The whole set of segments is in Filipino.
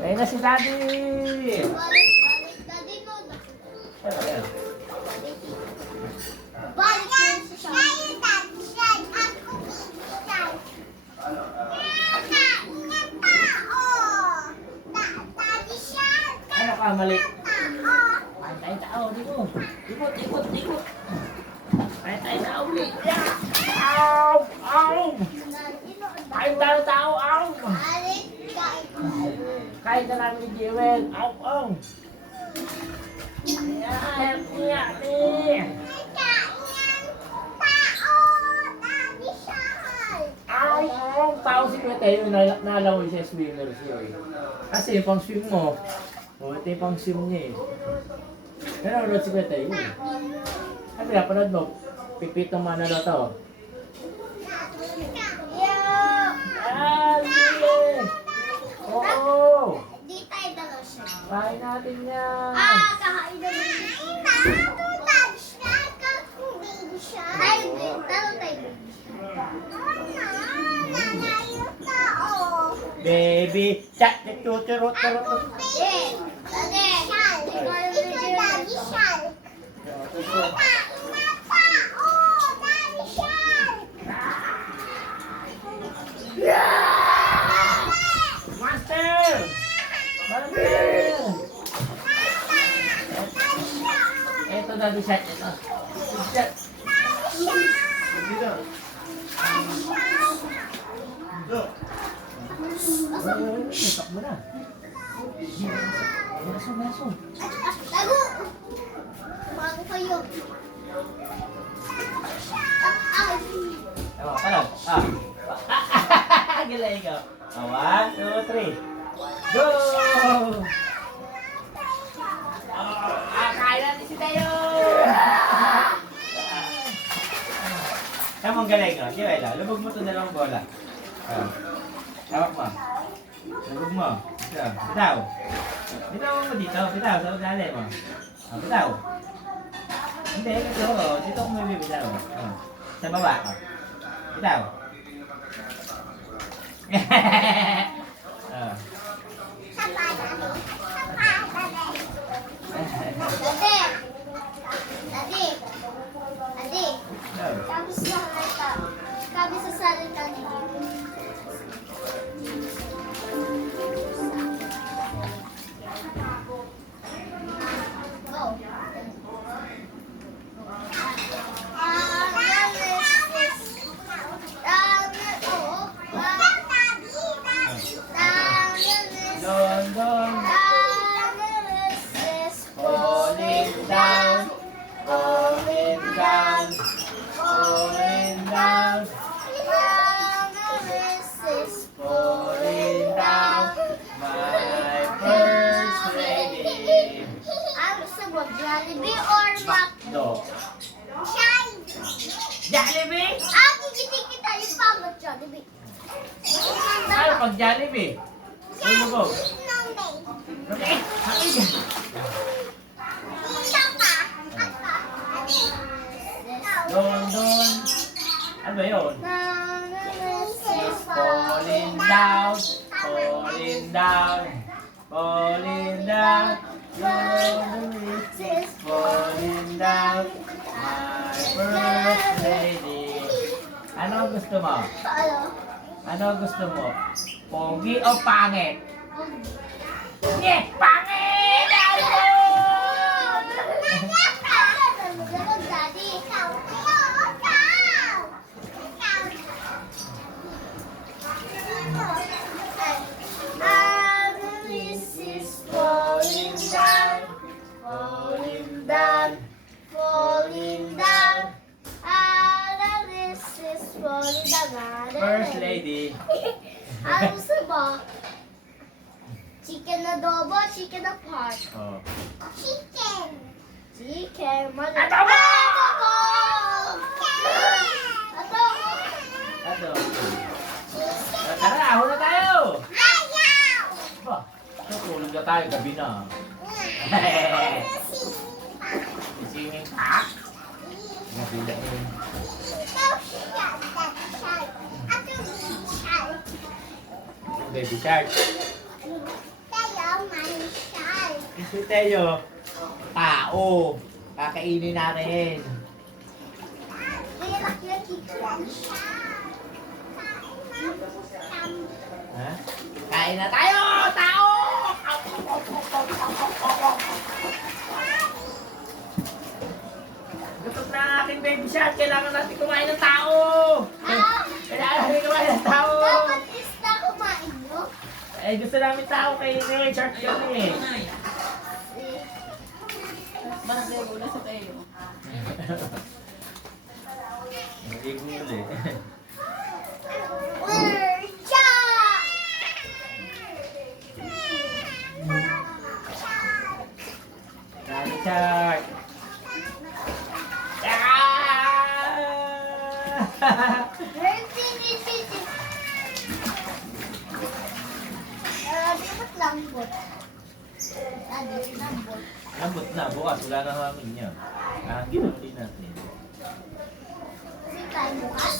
Ayun na si Daddy! Ano ka, mali? Ay, tayo tao, dito. Ikot, ikot, ikot. Ay, tayo tao, ulit. Yeah! Ow! Ow! Kain tayo tao, ow! Balik ka. Kain na namin ni Jewel. Ow, ow! Yeah, help me, ate. Ow, ow! Tao si Kuya Tayo, nal- nalaw siya swimmer siya eh. Kasi yung pang swim mo, oh, ito yung pang swim niya eh. Nanonood si Kuya Tayo eh. Ano pinapanood mo? Pipitong mana na to. Ah! Oo! Di tayo dalaw siya. Kain natin yan! Ah, kakain na rin. Tayo, babe. Baby! Chat! Tuturo! Tuturo! Eh, dali. Ikaw yung reviewer. Master! Master! Ito na mo. Maso, maso. Tago! Bago kayo. Ewan, palaw. Ah. Ah, Galing ka. Ah, One, two, three. Go! Ah, kain natin si Tayo! Tama ang galing ka. Di ba, Ella? Lubog mo ito dalawang bola. Ah. Hawak mo. Lubog mo. Ito. Bitaw. Bitaw mo dito. Bitaw sa ugali mo. Ah, bitaw. Hindi, kasi oh, dito ko may bibitaw. Ah. Sa baba. Ah. Bitaw. Ah. Dadi. Jollibee? Ah, kikiti kita yung pangit Jollibee. Ano pag Jollibee? Uy mo go. Okay. Happy ka. London. Ano ba yun? It's falling down, falling down, falling down. Lady. Ano ang gusto mo? Ano? Ano ang gusto mo? Pogi o pangit? Yeah, pangit! First lady. Ano gusto mo? Chicken adobo, chicken apart. Oh. Chicken. mali. Ato mo! Ato! Ato. Tara, ahon na tayo! Ayaw! Ba, tutulog na tayo gabi na. Singing pa. Gabi na yun. Baby shark. Si Teo. Tao. Kakainin natin. Ha? Kain na tayo! Tao! Gutom na aking baby shark. Kailangan natin kumain ng tao. Kailangan natin kumain ng tao. Dapat isda kumain mo. Eh, gusto namin tao kainin. Shark kami. Barangay ko na sa tayo. Igul eh. Ah! Ah, dapat lambot. Ah, dapat lambot. Na, bukas. Wala na hangin niya. Ah, ginawa din natin. Kasi tayo bukas.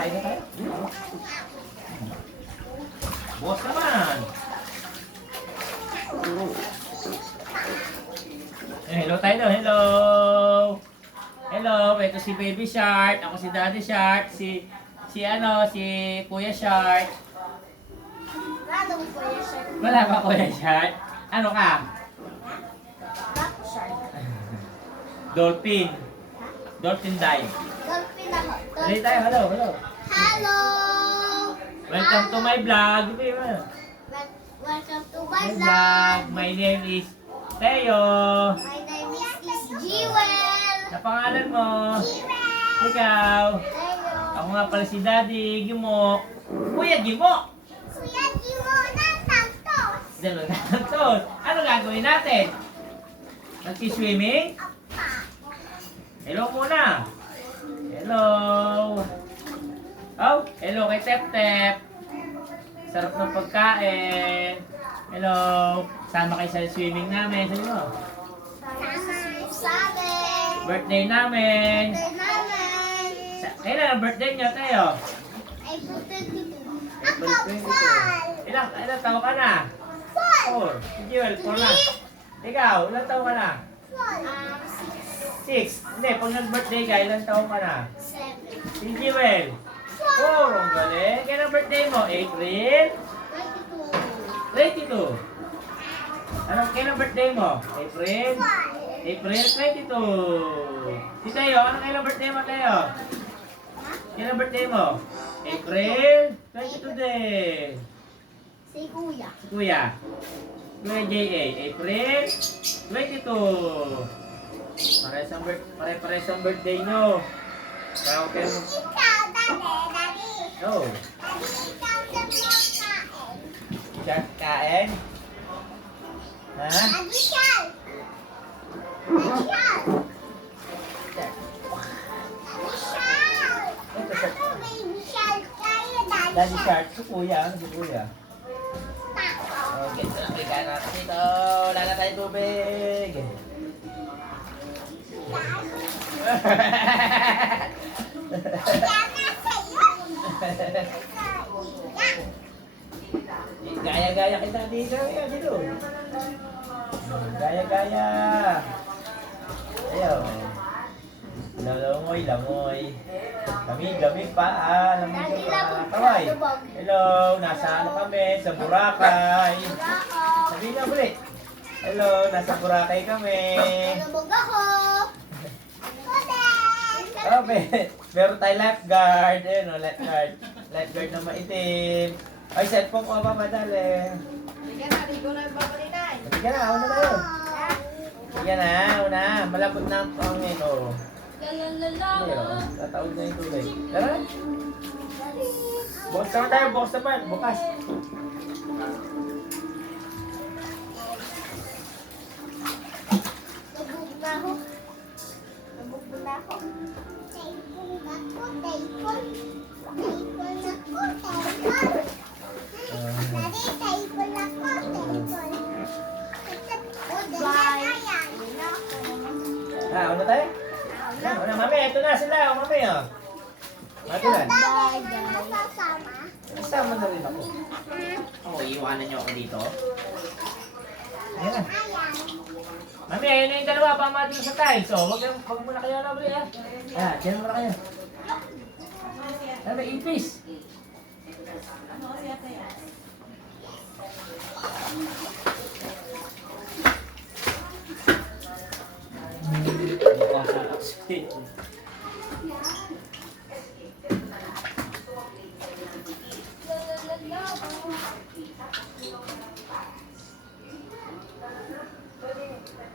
Kain na tayo. Bukas naman. Eh, hello tayo daw. Hello. Hello, ito si Baby Shark. Ako si Daddy Shark. Si si ano, si Kuya Shark. Anong kuya shark? Wala ba Kuya Shark? Ano ka? Shark. Dolphin. Dolphin dive. Dolphin ako. Dali tayo. Hello, hello. Hello! Welcome to my vlog. Welcome to my vlog. My name is Teo. My name is, is Jewel. Sa pangalan mo? Jewel. Ikaw. Ako nga pala si Daddy Gimo. Kuya Gimo. Kuya Jewel ng Santos. Dalo na to. Ano gagawin natin? Nagsi-swimming? Hello muna. Hello. Oh, hello kay Tep Tep. Sarap ng pagkain. Hello. Sama kayo sa swimming namin. Sabi mo. Sama sa. Birthday namin. Birthday Kailan ang birthday niyo, Teo? April 22. April Ako, 22. fall. Ilang, ilang taon ka na? Four. Si Jewel, four na. Ikaw, ilang taon ka na? Um, six. Hindi, pag nag-birthday ka, ilang taon ka na? seven. Si Jewel. Four. Ang galing. Kailan birthday mo? April? 22. 22. Ano, kailan birthday mo? April? April 22. Si Teo, ano kailan birthday mo, Teo? Kailan birthday mo? April 22 din. Si Kuya. Si Kuya. Kuya J.A. April 22. Pares ang pare pares ang birthday nyo. Kaya mag... Ikaw, dali, dali. Oh, Dali, ikaw sa kain. siya kain. Ha? Dali, Shal. Dali, Shal. Daddy. Shark. Si Kuya. Ano si Kuya? Okay, ito na bigan natin dito. Wala na tayong tubig. Gaya-gaya kita dito. Dito. Gaya-gaya. Ayaw. Lalangoy, langoy. Kami-gami pa, ah. Lamig Daddy, pa. Kaway. Hello, nasa ano kami? Sa Boracay. Sabihin na ulit. Hello, nasa Boracay kami. Nalubog ako. Oh, be, meron tayo lifeguard. Ayun, oh, lifeguard. Lifeguard na maitim. Ay, cellphone ko ba madali? Sige na, di ko na babalikan. Sige na, una tayo. Sige na, una. Malapot na ang pangin, oh. Ayun, tataog na yung tubig. Tara. Bukas naman tayo, bukas naman. Bukas. Ito na sila. O, mami, oh. Dahil na nasasama. Kasama na rin ako. Ako, iiwanan niyo ako dito. Ayan na. Ayan. Mami, ayun na yung dalawa. Pamati sa tiles. O, wag, wag muna kayo na, ha. Ayan, dyan muna kayo. May ipis. Mukha sa